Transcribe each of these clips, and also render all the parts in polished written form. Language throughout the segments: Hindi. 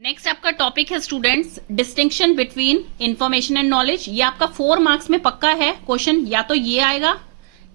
नेक्स्ट आपका टॉपिक है students distinction between information and knowledge. ये आपका 4 मार्क्स में पक्का है क्वेश्चन, या तो ये आएगा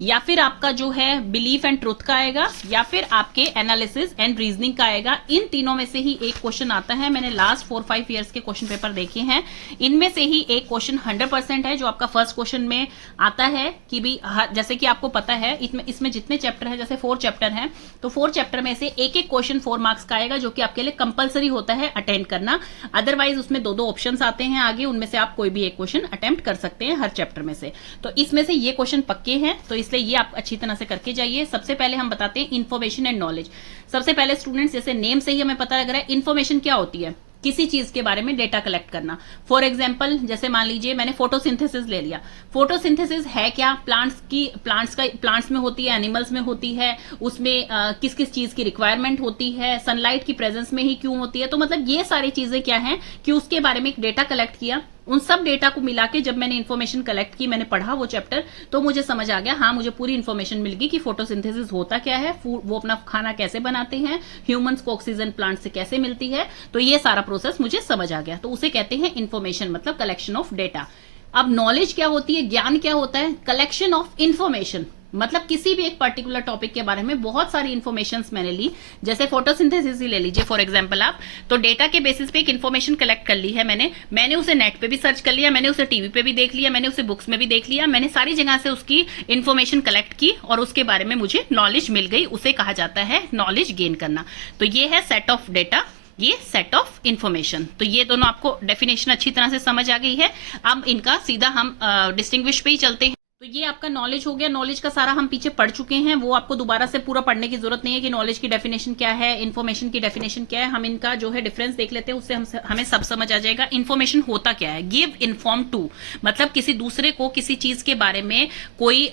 या फिर आपका जो है बिलीफ एंड ट्रुथ का आएगा या फिर आपके एनालिसिस एंड रीजनिंग का आएगा। इन तीनों में से ही एक क्वेश्चन आता है। मैंने लास्ट 4-5 ईयर्स के क्वेश्चन पेपर देखे हैं, इनमें से ही एक क्वेश्चन 100% है जो आपका फर्स्ट क्वेश्चन में आता है कि भी जैसे कि आपको पता है इसमें जितने चैप्टर है, जैसे 4 चैप्टर हैं तो 4 चैप्टर में से एक एक क्वेश्चन 4 मार्क्स का आएगा जो कि आपके लिए कंपलसरी होता है अटेंड करना। अदरवाइज उसमें 2-2 ऑप्शंस आते हैं आगे, उनमें से आप कोई भी एक क्वेश्चन अटेम्प्ट कर सकते हैं हर चैप्टर में से। तो इसमें से ये क्वेश्चन पक्के हैं, तो इसलिए ये आप अच्छी तरह से करके जाइए। सबसे पहले हम बताते हैं इन्फॉर्मेशन एंड नॉलेज। सबसे पहले स्टूडेंट्स, जैसे नेम से ही हमें पता लग रहा है इन्फॉर्मेशन क्या होती है, किसी चीज के बारे में डेटा कलेक्ट करना। फॉर एग्जाम्पल जैसे मान लीजिए मैंने फोटोसिंथेसिस ले लिया। फोटोसिंथेसिस है क्या, प्लांट्स में होती है, एनिमल्स में होती है, उसमें किस किस चीज की रिक्वायरमेंट होती है, सनलाइट की प्रेजेंस में ही क्यों होती है। तो मतलब ये सारी चीजें क्या है कि उसके बारे में एक डेटा कलेक्ट किया। उन सब डेटा को मिला के जब मैंने इन्फॉर्मेशन कलेक्ट की, मैंने पढ़ा वो चैप्टर, तो मुझे समझ आ गया, हाँ मुझे पूरी इन्फॉर्मेशन मिल गई कि फोटोसिंथेसिस होता क्या है, वो अपना खाना कैसे बनाते हैं, ह्यूमंस को ऑक्सीजन प्लांट से कैसे मिलती है। तो ये सारा प्रोसेस मुझे समझ आ गया, तो उसे कहते हैं इन्फॉर्मेशन, मतलब कलेक्शन ऑफ डेटा। अब नॉलेज क्या होती है, ज्ञान क्या होता है, कलेक्शन ऑफ इन्फॉर्मेशन, मतलब किसी भी एक पर्टिकुलर टॉपिक के बारे में बहुत सारी इन्फॉर्मेशन मैंने ली। जैसे फोटोसिंथेसिस ही ले लीजिए फॉर एग्जांपल आप, तो डेटा के बेसिस पे एक इन्फॉर्मेशन कलेक्ट कर ली है मैंने उसे नेट पे भी सर्च कर लिया, मैंने उसे टीवी पे भी देख लिया, मैंने उसे बुक्स में भी देख लिया, मैंने सारी जगह से उसकी इन्फॉर्मेशन कलेक्ट की और उसके बारे में मुझे नॉलेज मिल गई। उसे कहा जाता है नॉलेज गेन करना। तो ये है सेट ऑफ डेटा, ये सेट ऑफ इंफॉर्मेशन। तो ये दोनों आपको डेफिनेशन अच्छी तरह से समझ आ गई है। अब इनका सीधा हम डिस्टिंग्विश पे ही चलते हैं। तो ये आपका नॉलेज हो गया। नॉलेज का सारा हम पीछे पढ़ चुके हैं, वो आपको दोबारा से पूरा पढ़ने की जरूरत नहीं है कि नॉलेज की डेफिनेशन क्या है, इन्फॉर्मेशन की डेफिनेशन क्या है। हम इनका जो है डिफरेंस देख लेते हैं, उससे हमें सब समझ आ जाएगा। इन्फॉर्मेशन होता क्या है, गिव इन्फॉर्म टू, मतलब किसी दूसरे को किसी चीज के बारे में कोई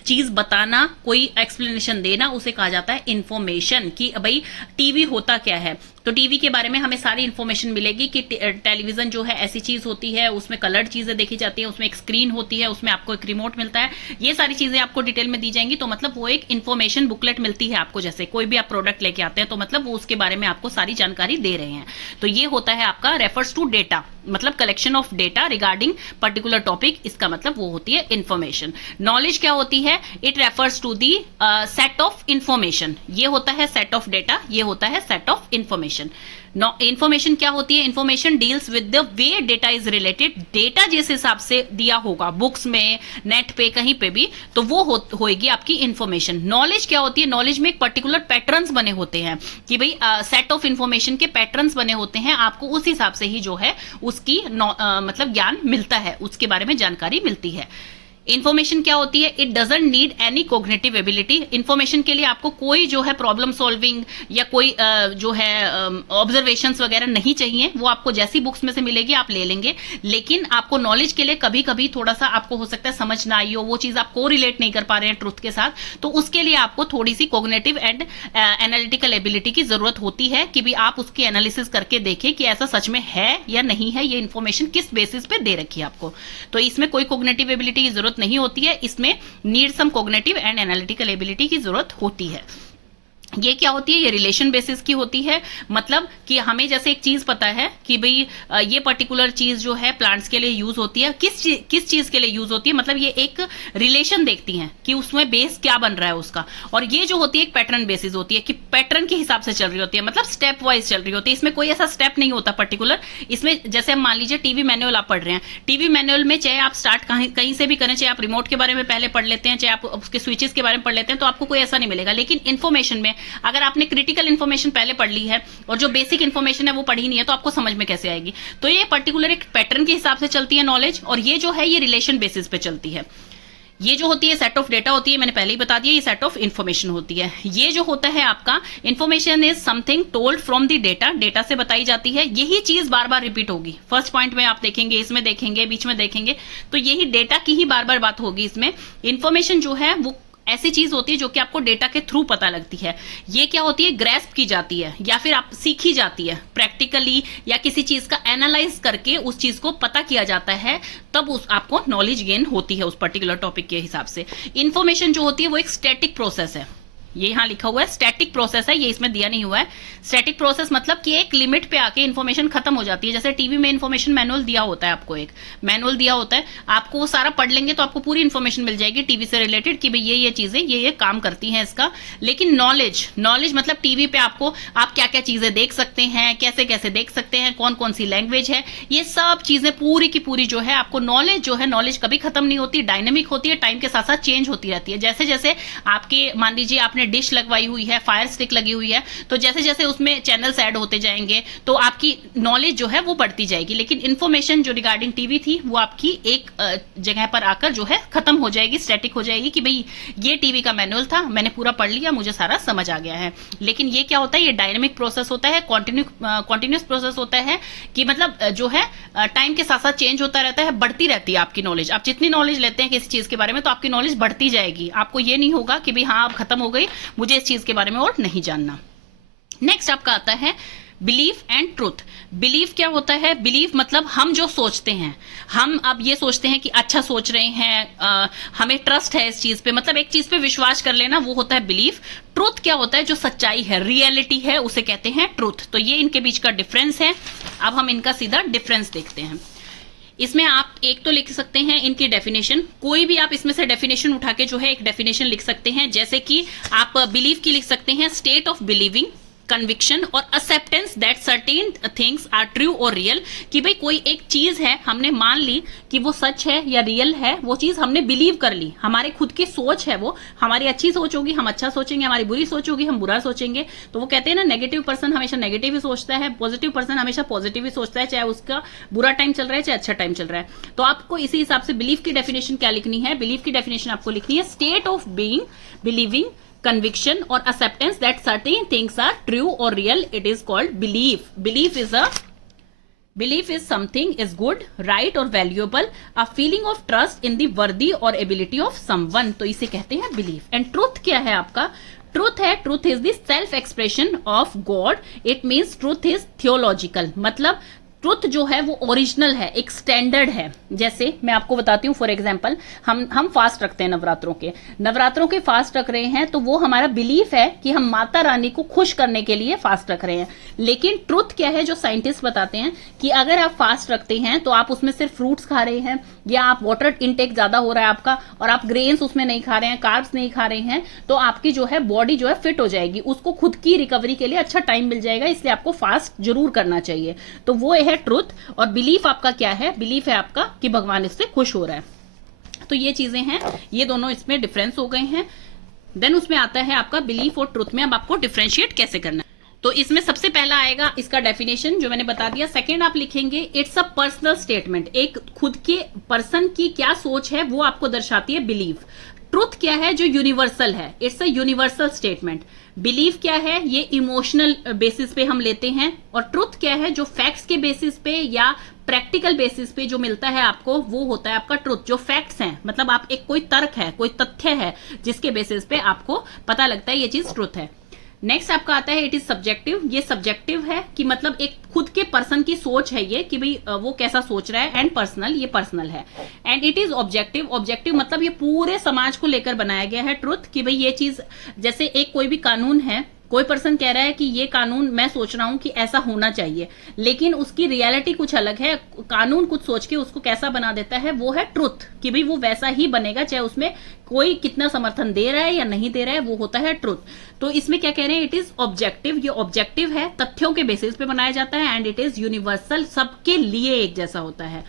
चीज बताना, कोई एक्सप्लेनेशन देना, उसे कहा जाता है इन्फॉर्मेशन। कि भाई टीवी होता क्या है, तो टीवी के बारे में हमें सारी इन्फॉर्मेशन मिलेगी कि टेलीविजन जो है ऐसी चीज होती है, उसमें कलर्ड चीजें देखी जाती है, उसमें एक स्क्रीन होती है, उसमें आपको एक रिमोट मिलता है, ये सारी चीजें आपको डिटेल में दी जाएंगी। तो मतलब वो एक इन्फॉर्मेशन बुकलेट मिलती है आपको, जैसे कोई भी आप प्रोडक्ट लेके आते हैं तो मतलब वो उसके बारे में आपको सारी जानकारी दे रहे हैं। तो ये होता है आपका रेफर्स टू डेटा, मतलब collection of data regarding particular topic, इसका मतलब वो होती है इन्फॉर्मेशन। नॉलेज क्या होती है, it refers to the set of information. ये होता है सेट ऑफ डेटा, ये होता है सेट ऑफ इन्फॉर्मेशन। इन्फॉर्मेशन क्या होती है, information deals with the way data is related. Data जिस हिसाब से दिया होगा बुक्स में, नेट पे, कहीं पे भी, तो वो होएगी आपकी इन्फॉर्मेशन। नॉलेज क्या होती है, नॉलेज में एक पर्टिकुलर पैटर्न्स बने होते हैं कि भाई सेट ऑफ इन्फॉर्मेशन के पैटर्न्स बने होते हैं, आपको उस हिसाब से ही जो है उसकी मतलब ज्ञान मिलता है, उसके बारे में जानकारी मिलती है। इन्फॉर्मेशन क्या होती है, it doesn't need any cognitive ability. Information के लिए आपको कोई जो है प्रॉब्लम सॉल्विंग या कोई जो है ऑब्जर्वेशंस वगैरह नहीं चाहिए, वो आपको जैसी बुक्स में से मिलेगी आप ले लेंगे। लेकिन आपको नॉलेज के लिए कभी कभी थोड़ा सा आपको हो सकता है समझ ना आई हो, वो चीज आप को रिलेट नहीं कर पा रहे हैं ट्रुथ के साथ, तो उसके लिए आपको थोड़ी सी कोग्निटिव एंड एनालिटिकल एबिलिटी की जरूरत होती है कि भी आप उसकी एनालिसिस करके देखें कि ऐसा सच में है या नहीं है, ये इन्फॉर्मेशन किस बेसिस पे दे रखी है आपको। तो इसमें कोई कोग्निटिव एबिलिटी की जरूरत नहीं होती है, इसमें need some cognitive and analytical ability की जरूरत होती है। ये क्या होती है, ये रिलेशन बेसिस की होती है, मतलब कि हमें जैसे एक चीज पता है कि भाई ये पर्टिकुलर चीज जो है प्लांट्स के लिए यूज होती है, किस चीज के लिए यूज होती है, मतलब ये एक रिलेशन देखती हैं कि उसमें बेस क्या बन रहा है उसका। और ये जो होती है एक पैटर्न बेसिस होती है कि पैटर्न के हिसाब से चल रही होती है, मतलब स्टेप वाइज चल रही होती है। इसमें कोई ऐसा स्टेप नहीं होता पर्टिकुलर। इसमें जैसे हम मान लीजिए टीवी मैनुअल आप पढ़ रहे हैं, टीवी मैनुअल में चाहे आप स्टार्ट कहीं से भी करें, चाहे आप रिमोट के बारे में पहले पढ़ लेते हैं, चाहे आप उसके स्विचेस के बारे में पढ़ लेते हैं, तो आपको कोई ऐसा नहीं मिलेगा। लेकिन इन्फॉर्मेशन में अगर आपने क्रिटिकल इन्फॉर्मेशन पहले पढ़ ली है और जो बेसिक इन्फॉर्मेशन है वो पढ़ी नहीं है, तो आपको समझ में कैसे आएगी। तो ये पर्टिकुलर एक पैटर्न के हिसाब से चलती है नॉलेज, और ये जो है ये रिलेशन बेसिस पे चलती है। ये जो होती है सेट ऑफ डेटा होती है, मैंने पहले ही बता दिया, ये सेट ऑफ इन्फॉर्मेशन होती है। ये जो होता है आपका information is something told from the data, data से बताई जाती है। यही चीज बार बार रिपीट होगी, फर्स्ट पॉइंट में आप देखेंगे, इसमें देखेंगे, बीच में देखेंगे, तो यही डेटा की ही बार बार बात होगी। इसमें इन्फॉर्मेशन जो है वो ऐसी चीज होती है जो कि आपको डेटा के थ्रू पता लगती है। ये क्या होती है, ग्रेस्प की जाती है या फिर आप सीखी जाती है प्रैक्टिकली, या किसी चीज का एनालाइज करके उस चीज को पता किया जाता है, तब उस आपको नॉलेज गेन होती है उस पर्टिकुलर टॉपिक के हिसाब से। इंफॉर्मेशन जो होती है वो एक स्टैटिक प्रोसेस है, ये यहाँ लिखा हुआ है स्टैटिक प्रोसेस है, ये इसमें दिया नहीं हुआ है। स्टैटिक प्रोसेस मतलब कि एक लिमिट पे आके इन्फॉर्मेशन खत्म हो जाती है। जैसे टीवी में इन्फॉर्मेशन मैनुअल दिया होता है, आपको एक मैनुअल दिया होता है, आपको वो सारा पढ़ लेंगे तो आपको पूरी इन्फॉर्मेशन मिल जाएगी टीवी से रिलेटेड कि भाई ये चीजें ये काम करती हैं इसका। लेकिन नॉलेज मतलब टीवी पे आपको आप क्या क्या चीजें देख सकते हैं, कैसे कैसे देख सकते हैं, कौन कौन सी लैंग्वेज है, ये सब चीजें पूरी की पूरी जो है आपको नॉलेज कभी खत्म नहीं होती, डायनेमिक होती है, टाइम के साथ साथ चेंज होती रहती है। जैसे जैसे आपके मान लीजिए आपने डिश लगवाई हुई है, फायर स्टिक लगी हुई है, तो जैसे जैसे उसमें चैनल्स ऐड होते जाएंगे तो आपकी नॉलेज जो है वो बढ़ती जाएगी। लेकिन इन्फॉर्मेशन जो रिगार्डिंग टीवी थी वो आपकी एक जगह पर आकर जो है खत्म हो जाएगी, स्टैटिक हो जाएगी कि भाई ये टीवी का मैनुअल था, मैंने पूरा पढ़ लिया, मुझे सारा समझ आ गया है। लेकिन ये क्या होता है, ये डायनेमिक प्रोसेस होता है, कॉन्टिन्यूस प्रोसेस होता है कि मतलब जो है टाइम के साथ साथ चेंज होता रहता है, बढ़ती रहती है आपकी नॉलेज। आप जितनी नॉलेज लेते हैं किसी चीज के बारे में तो आपकी नॉलेज बढ़ती जाएगी। आपको ये नहीं होगा कि भाई हाँ अब खत्म हो गई, मुझे इस चीज के बारे में और नहीं जानना। नेक्स्ट आपका आता है बिलीफ एंड ट्रूथ। बिलीफ क्या होता है? बिलीफ मतलब हम जो सोचते हैं, हम अब ये सोचते हैं कि अच्छा सोच रहे हैं, हमें ट्रस्ट है इस चीज पे, मतलब एक चीज पे विश्वास कर लेना, वो होता है बिलीफ। ट्रूथ क्या होता है? जो सच्चाई है, रियलिटी है, उसे कहते हैं ट्रूथ। तो ये इनके बीच का डिफरेंस है। अब हम इनका सीधा डिफरेंस देखते हैं। इसमें आप एक तो लिख सकते हैं इनकी डेफिनेशन, कोई भी आप इसमें से डेफिनेशन उठा के जो है एक डेफिनेशन लिख सकते हैं। जैसे कि आप बिलीफ की लिख सकते हैं स्टेट ऑफ बिलीविंग, कन्विक्शन और acceptance that certain things are true और रियल। कि भाई कोई एक चीज है, हमने मान ली कि वो सच है या रियल है, वो चीज हमने बिलीव कर ली, हमारे खुद की सोच है, वो हमारी अच्छी सोच होगी हम अच्छा सोचेंगे, हमारी बुरी सोच होगी हम बुरा सोचेंगे। तो वो कहते हैं ना, नेगेटिव पर्सन हमेशा नेगेटिव ही सोचता है, पॉजिटिव पर्सन हमेशा पॉजिटिव ही सोचता है, चाहे उसका बुरा टाइम चल रहा है चाहे अच्छा टाइम चल रहा है। तो आपको इसी हिसाब से बिलीफ की डेफिनेशन क्या लिखनी है? बिलीफ की डेफिनेशन आपको लिखनी है state of being, believing, conviction or acceptance that certain things are true or real. It is called belief. Belief is something is good, right or valuable, a feeling of trust in the worthy or ability of someone. तो इसे कहते हैं belief. And truth क्या है आपका? ट्रूथ है, truth is the self expression of God. It means truth is theological, मतलब ट्रुथ जो है वो ओरिजिनल है, एक स्टैंडर्ड है। जैसे मैं आपको बताती हूँ, फॉर एग्जांपल हम फास्ट रखते हैं, नवरात्रों के फास्ट रख रहे हैं, तो वो हमारा बिलीफ है कि हम माता रानी को खुश करने के लिए फास्ट रख रहे हैं। लेकिन ट्रुथ क्या है, जो साइंटिस्ट बताते हैं कि अगर आप फास्ट रखते हैं तो आप उसमें सिर्फ फ्रूट्स खा रहे हैं, या आप वाटर इनटेक ज्यादा हो रहा है आपका, और आप ग्रेन्स उसमें नहीं खा रहे हैं, कार्ब्स नहीं खा रहे हैं, तो आपकी जो है बॉडी जो है फिट हो जाएगी, उसको खुद की रिकवरी के लिए अच्छा टाइम मिल जाएगा, इसलिए आपको फास्ट जरूर करना चाहिए। तो वो है ट्रुथ। और बिलीफ आपका क्या है? बिलीफ है आपका कि भगवान इससे खुश हो रहा है। तो ये चीजें हैं, ये दोनों इसमें डिफरेंस हो गए हैं। देन उसमें आता है आपका बिलीफ और ट्रुथ में अब आपको डिफरेंशिएट कैसे करना है। तो इसमें सबसे पहला आएगा इसका डेफिनेशन जो मैंने बता दिया। सेकंड आप लिखेंगे इट्स अ पर्सनल स्टेटमेंट, एक खुद के पर्सन की क्या सोच है वो आपको दर्शाती है बिलीफ। ट्रुथ क्या है? जो यूनिवर्सल है, it's a universal statement. Belief क्या है? ये इमोशनल बेसिस पे हम लेते हैं। और ट्रुथ क्या है? जो फैक्ट्स के बेसिस पे या प्रैक्टिकल बेसिस पे जो मिलता है आपको, वो होता है आपका ट्रुथ। जो फैक्ट्स हैं, मतलब आप एक कोई तर्क है, कोई तथ्य है जिसके बेसिस पे आपको पता लगता है ये चीज ट्रुथ है। नेक्स्ट आपका आता है इट इज सब्जेक्टिव। ये सब्जेक्टिव है कि मतलब एक खुद के पर्सन की सोच है ये, कि भाई वो कैसा सोच रहा है। एंड पर्सनल, ये पर्सनल है। And it is objective. Objective मतलब ये पूरे समाज को लेकर बनाया गया है ट्रुथ, कि भाई ये चीज, जैसे एक कोई भी कानून है, कोई पर्सन कह रहा है कि ये कानून मैं सोच रहा हूं कि ऐसा होना चाहिए, लेकिन उसकी रियलिटी कुछ अलग है, कानून कुछ सोच के उसको कैसा बना देता है, वो है ट्रुथ, कि भाई वो वैसा ही बनेगा, चाहे उसमें कोई कितना समर्थन दे रहा है या नहीं दे रहा है, वो होता है ट्रुथ। तो इसमें क्या कह रहे हैं? It is objective. ये ऑब्जेक्टिव है, तथ्यों के बेसिस पे बनाया जाता है। एंड इट इज यूनिवर्सल, सबके लिए एक जैसा होता है।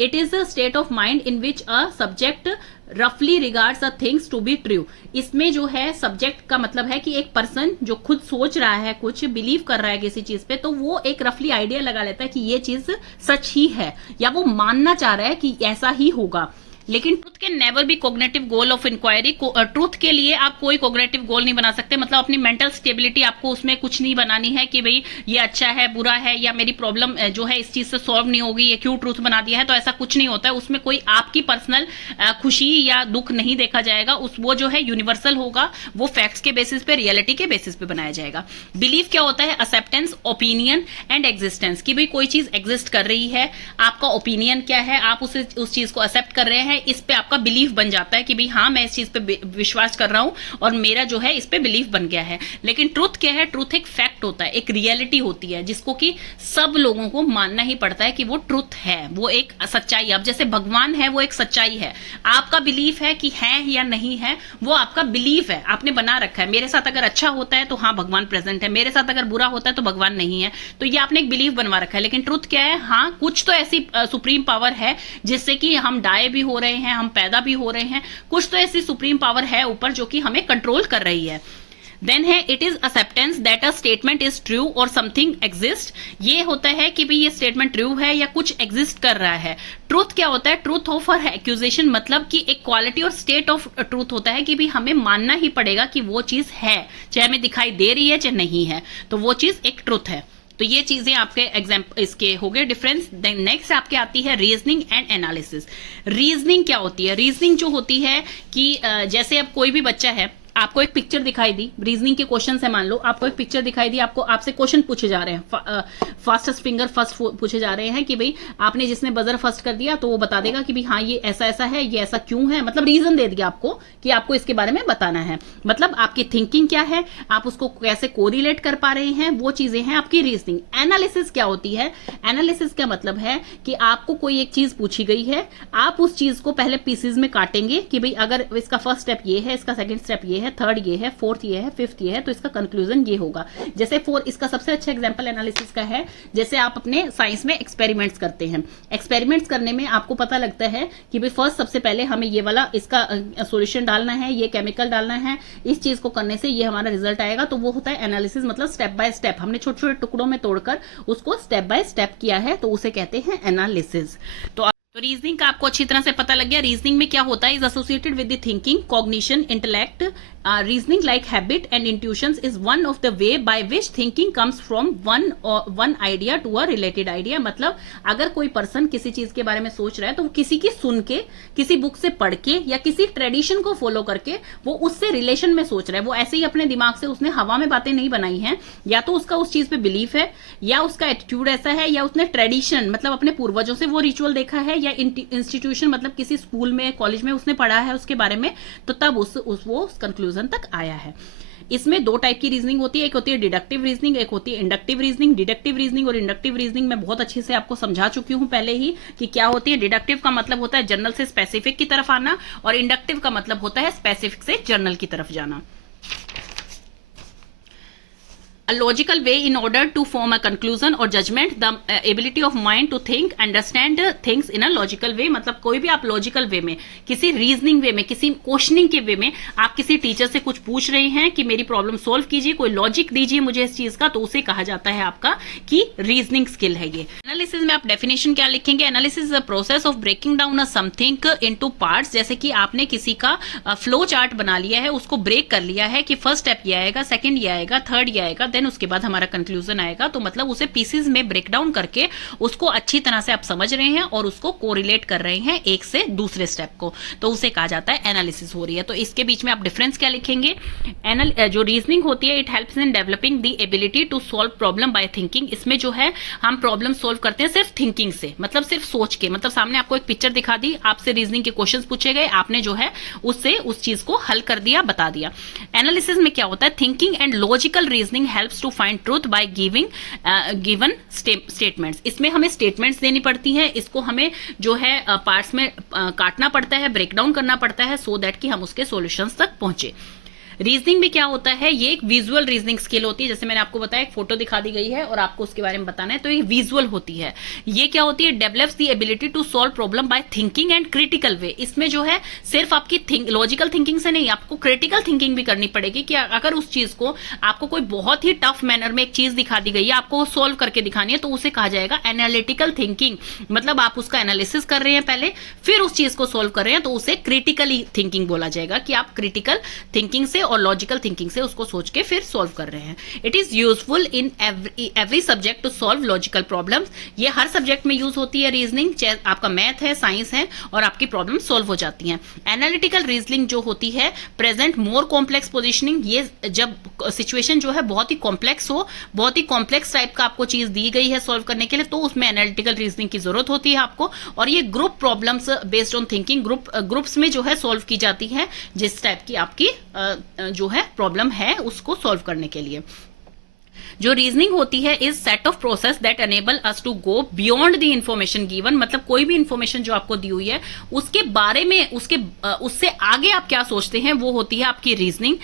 It is a state of mind in which a subject रफली regards a things to be true. इसमें जो है सब्जेक्ट का मतलब है कि एक पर्सन जो खुद सोच रहा है, कुछ बिलीव कर रहा है किसी चीज पे, तो वो एक रफली आइडिया लगा लेता है कि ये चीज सच ही है, या वो मानना चाह रहा है कि ऐसा ही होगा। लेकिन truth can never be cognitive goal of inquiry. Truth के लिए आप कोई कॉग्निटिव गोल नहीं बना सकते, मतलब अपनी मेंटल स्टेबिलिटी आपको उसमें कुछ नहीं बनानी है कि भाई ये अच्छा है, बुरा है, या मेरी प्रॉब्लम जो है इस चीज से सॉल्व नहीं होगी, ये क्यों ट्रुथ बना दिया है। तो ऐसा कुछ नहीं होता है, उसमें कोई आपकी पर्सनल खुशी या दुख नहीं देखा जाएगा। वो जो है यूनिवर्सल होगा, वो फैक्ट्स के बेसिस पे, रियलिटी के बेसिस पे बनाया जाएगा। बिलीफ क्या होता है? एक्सेप्टेंस, ओपिनियन एंड एग्जिस्टेंस, कि भाई कोई चीज एग्जिस्ट कर रही है, आपका ओपिनियन क्या है, आप उस चीज को एक्सेप्ट कर रहे हैं है, इस पे आपका बिलीफ बन जाता है कि भाई हाँ मैं इस चीज पे विश्वास कर रहा हूं और मेरा जो है इस पे बिलीफ बन गया है। लेकिन ट्रुथ क्या है? ट्रुथ एक फैक्ट होता है, एक रियलिटी होती है जिसको कि सब लोगों को मानना ही पड़ता है कि वो ट्रुथ है, वो एक सच्चाई। अब जैसे भगवान है, वो एक सच्चाई है, आपका बिलीफ है कि है या नहीं है, वो आपका बिलीफ है, आपने बना रखा है। मेरे साथ अगर अच्छा होता है तो हाँ भगवान प्रेजेंट है, मेरे साथ अगर बुरा होता है तो भगवान नहीं है, तो ये आपने एक बिलीफ बनवा रखा है। लेकिन ट्रुथ क्या है? हाँ कुछ तो ऐसी सुप्रीम पावर है जिससे कि हम डाई भी हो रहे हैं, हम पैदा भी हो रहे हैं, कुछ तो ऐसी सुप्रीम पावर है ऊपर जो कि हमें कंट्रोल कर रही है। देन है it is acceptance that a statement is true और समथिंग एग्जिस्ट। ये होता है कि भाई ये स्टेटमेंट ट्रू है या कुछ एग्जिस्ट कर रहा है। ट्रूथ क्या होता है? ट्रूथ ऑफ एक्यूजेशन, मतलब कि एक क्वालिटी और स्टेट ऑफ ट्रूथ होता है कि भाई हमें मानना ही पड़ेगा कि वो चीज है, चाहे हमें दिखाई दे रही है चाहे नहीं है, तो वो चीज एक ट्रूथ है। तो ये चीजें आपके एग्जाम्पल इसके हो गए डिफरेंस। देन नेक्स्ट आपके आती है रीजनिंग एंड एनालिसिस। रीजनिंग क्या होती है? रीजनिंग जो होती है कि जैसे अब कोई भी बच्चा है, आपको एक पिक्चर दिखाई दी, रीजनिंग के क्वेश्चन है, मान लो आपको एक पिक्चर दिखाई दी, आपको आपसे क्वेश्चन पूछे जा रहे हैं, फास्टेस्ट फिंगर फर्स्ट पूछे जा रहे हैं कि भाई आपने जिसने बजर फर्स्ट कर दिया तो वो बता देगा कि भाई हाँ ये ऐसा ऐसा है, ये ऐसा क्यों है, मतलब रीजन दे दिया आपको कि आपको इसके बारे में बताना है। मतलब आपकी थिंकिंग क्या है, आप उसको कैसे कोरिलेट कर पा रहे हैं, वो चीजें हैं आपकी रीजनिंग। एनालिसिस क्या होती है? एनालिसिस का मतलब है कि आपको कोई एक चीज पूछी गई है, आप उस चीज को पहले पीसेज में काटेंगे कि भाई अगर इसका फर्स्ट स्टेप ये है, इसका सेकंड स्टेप ये है, थर्ड ये है, फोर्थ ये है, फिफ्थ ये है, तो इसका कंक्लूजन ये होगा। जैसे इसका सबसे अच्छा एग्जांपल एनालिसिस का है, जैसे आप अपने साइंस में एक्सपेरिमेंट्स करते हैं। एक्सपेरिमेंट्स करने में आपको पता लगता है कि भाई फर्स्ट सबसे पहले हमें ये वाला इसका सॉल्यूशन डालना है, ये केमिकल डालना है, इस चीज को करने से ये हमारा रिजल्ट आएगा, तो वो होता है एनालिसिस। मतलब स्टेप बाय स्टेप हमने छोटे छोटे टुकड़ों में तोड़कर उसको स्टेप बाय स्टेप किया है, तो उसे कहते हैं एनालिसिस। तो रीजनिंग का आपको अच्छी तरह से पता लग गया। रीजनिंग में क्या होता है? Is associated with the thinking, cognition, intellect. Reasoning like habit and intuitions is one of the way by which thinking comes from one idea to a related idea. मतलब अगर कोई पर्सन किसी चीज के बारे में सोच रहा है तो वो किसी की सुन के, किसी बुक से पढ़ के या किसी ट्रेडिशन को फॉलो करके वो उससे रिलेशन में सोच रहा है। वो ऐसे ही अपने दिमाग से उसने हवा में बातें नहीं बनाई हैं, या तो उसका उस चीज पे बिलीफ है, या उसका एटीट्यूड ऐसा है, या उसने ट्रेडिशन मतलब अपने पूर्वजों से वो रिचुअल देखा है, या इंस्टीट्यूशन मतलब किसी स्कूल में कॉलेज में उसने पढ़ा है उसके बारे में, तो तब वो कंक्लूजन तक आया है। इसमें दो टाइप की रीजनिंग होती है, एक होती है डिडक्टिव रीजनिंग, एक होती है इंडक्टिव रीजनिंग। डिडक्टिव रीजनिंग और इंडक्टिव रीजनिंग मैं बहुत अच्छे से आपको समझा चुकी हूं पहले ही कि क्या होती है। डिडक्टिव का मतलब होता है जनरल से स्पेसिफिक की तरफ आना, और इंडक्टिव का मतलब होता है स्पेसिफिक से जनरल की तरफ जाना। A logical way in order to form a conclusion or judgment, the ability of mind to think, understand things in a logical way। मतलब कोई भी आप लॉजिकल वे में, किसी रीजनिंग वे में, किसी क्वेश्चनिंग के वे में आप किसी टीचर से कुछ पूछ रहे हैं कि मेरी प्रॉब्लम सोल्व कीजिए, कोई लॉजिक दीजिए मुझे इस चीज का, तो उसे कहा जाता है आपका कि रीजनिंग स्किल है ये। एनालिसिस में आप डेफिनेशन क्या लिखेंगे? Analysis is a process of breaking down a something into parts. जैसे कि आपने किसी का फ्लो चार्ट बना लिया है, उसको ब्रेक कर लिया है कि फर्स्ट स्टेप ये आएगा, सेकंड ये आएगा, थर्ड ये आएगा, देन उसके बाद हमारा कंक्लूजन आएगा। तो मतलब उसे पीसेस में ब्रेक डाउन करके उसको अच्छी तरह से आप समझ रहे हैं और उसको कोरिलेट कर रहे हैं एक से दूसरे स्टेप को, तो उसे कहा जाता है एनालिसिस हो रही है। तो इसके बीच में आप डिफरेंस क्या लिखेंगे? जो रीजनिंग होती है, it helps in developing the ability to solve problem by thinking. इसमें जो है हम प्रॉब्लम सॉल्व करते हैं सिर्फ थिंकिंग से, मतलब सिर्फ सोच के। मतलब सामने आपको एक पिक्चर दिखा दी, आपसे रीजनिंग के क्वेश्चन पूछे गए, आपने जो है उससे उस चीज को हल कर दिया, बता दिया। एनालिसिस में क्या होता है? Thinking and logical reasoning helps to find truth by given statements. इसमें हमें स्टेटमेंट्स देनी पड़ती है, इसको हमें जो है पार्ट्स में काटना पड़ता है, ब्रेक डाउन करना पड़ता है, सो दैट कि हम उसके सॉल्यूशंस तक पहुंचे। रीजनिंग में क्या होता है? ये एक विजुअल रीजनिंग स्किल होती है। जैसे मैंने आपको बताया, एक फोटो दिखा दी गई है और आपको उसके बारे में बताना है, तो ये विजुअल होती है। ये क्या होती है? Develops the ability to solve problem by thinking and critical way. इसमें जो है सिर्फ आपकी लॉजिकल थिंकिंग से नहीं, आपको क्रिटिकल थिंकिंग भी करनी पड़ेगी कि अगर उस चीज को आपको कोई बहुत ही टफ मैनर में एक चीज दिखा दी गई है, आपको सॉल्व करके दिखानी है, तो उसे कहा जाएगा एनालिटिकल थिंकिंग। मतलब आप उसका एनालिसिस कर रहे हैं पहले, फिर उस चीज को सॉल्व कर रहे हैं, तो उसे क्रिटिकली थिंकिंग बोला जाएगा कि आप क्रिटिकल थिंकिंग से और लॉजिकल थिंकिंग से उसको सोच के फिर सॉल्व कर रहे हैं। It is useful in every subject to solve logical problems. ये हर सब्जेक्ट में यूज होती है रीजनिंग, चाहे आपका मैथ है, साइंस है, और आपकी प्रॉब्लम सॉल्व हो जाती हैं। एनालिटिकल रीजनिंग जो होती है प्रेजेंट मोर कॉम्प्लेक्स पोजिशनिंग, ये जब सिचुएशन जो है बहुत ही कॉम्प्लेक्स हो, बहुत ही कॉम्प्लेक्स टाइप का आपको चीज दी गई है सॉल्व करने के लिए, तो उसमें एनालिटिकल रीजनिंग की जरूरत होती है आपको। और ये group problems based on thinking, groups में जो है सॉल्व की जाती है, जिस टाइप की आपकी जो है प्रॉब्लम है उसको सॉल्व करने के लिए। जो रीजनिंग होती है is set of process that enable us to go beyond the information given, मतलब कोई भी इंफॉर्मेशन जो आपको दी हुई है उसके बारे में, उससे आगे आप क्या सोचते हैं, वो होती है आपकी रीजनिंग।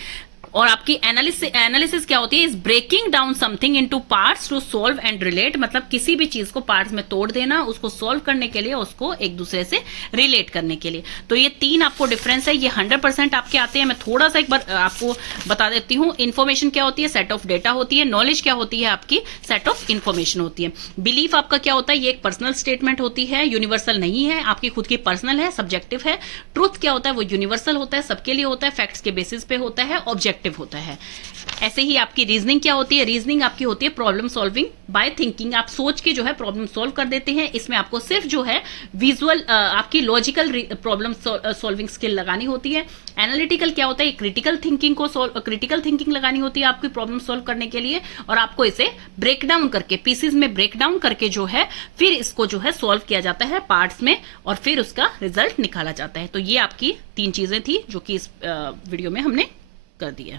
और आपकी एनालिसिस क्या होती है, is breaking down something into parts to solve and relate, मतलब किसी भी चीज को पार्ट्स में तोड़ देना, उसको सॉल्व करने के लिए, उसको एक दूसरे से रिलेट करने के लिए। तो ये तीन आपको डिफरेंस है, ये 100% आपके आते हैं। मैं थोड़ा सा एक बार आपको बता देती हूँ। इन्फॉर्मेशन क्या होती है, सेट ऑफ डेटा होती है। नॉलेज क्या होती है, आपकी सेट ऑफ इन्फॉर्मेशन होती है। बिलीफ आपका क्या होता है, ये एक पर्सनल स्टेटमेंट होती है, यूनिवर्सल नहीं है, आपकी खुद की पर्सनल है, सब्जेक्टिव है। ट्रूथ क्या होता है, वो यूनिवर्सल होता है, सबके लिए होता है, फैक्ट्स के बेसिस पे होता है, ऑब्जेक्टिव होता है। ऐसे ही आपकी रीजनिंग क्या होती है, रीजनिंग आपकी होती है प्रॉब्लम सॉल्विंग बाय थिंकिंग, आप सोच के जो है प्रॉब्लम सॉल्व कर देते हैं। इसमें आपको सिर्फ जो है विजुअल आपकी लॉजिकल प्रॉब्लम सॉल्विंग स्किल लगानी होती है। एनालिटिकल क्या होता है, क्रिटिकल थिंकिंग लगानी होती है आपकी प्रॉब्लम सॉल्व करने के लिए, और आपको इसे ब्रेक डाउन करके, पीसेस में ब्रेक डाउन करके जो है फिर इसको जो है सॉल्व किया जाता है पार्ट्स में, और फिर उसका रिजल्ट निकाला जाता है। तो ये आपकी तीन चीजें थी जो कि इस वीडियो में हमने कर दी है।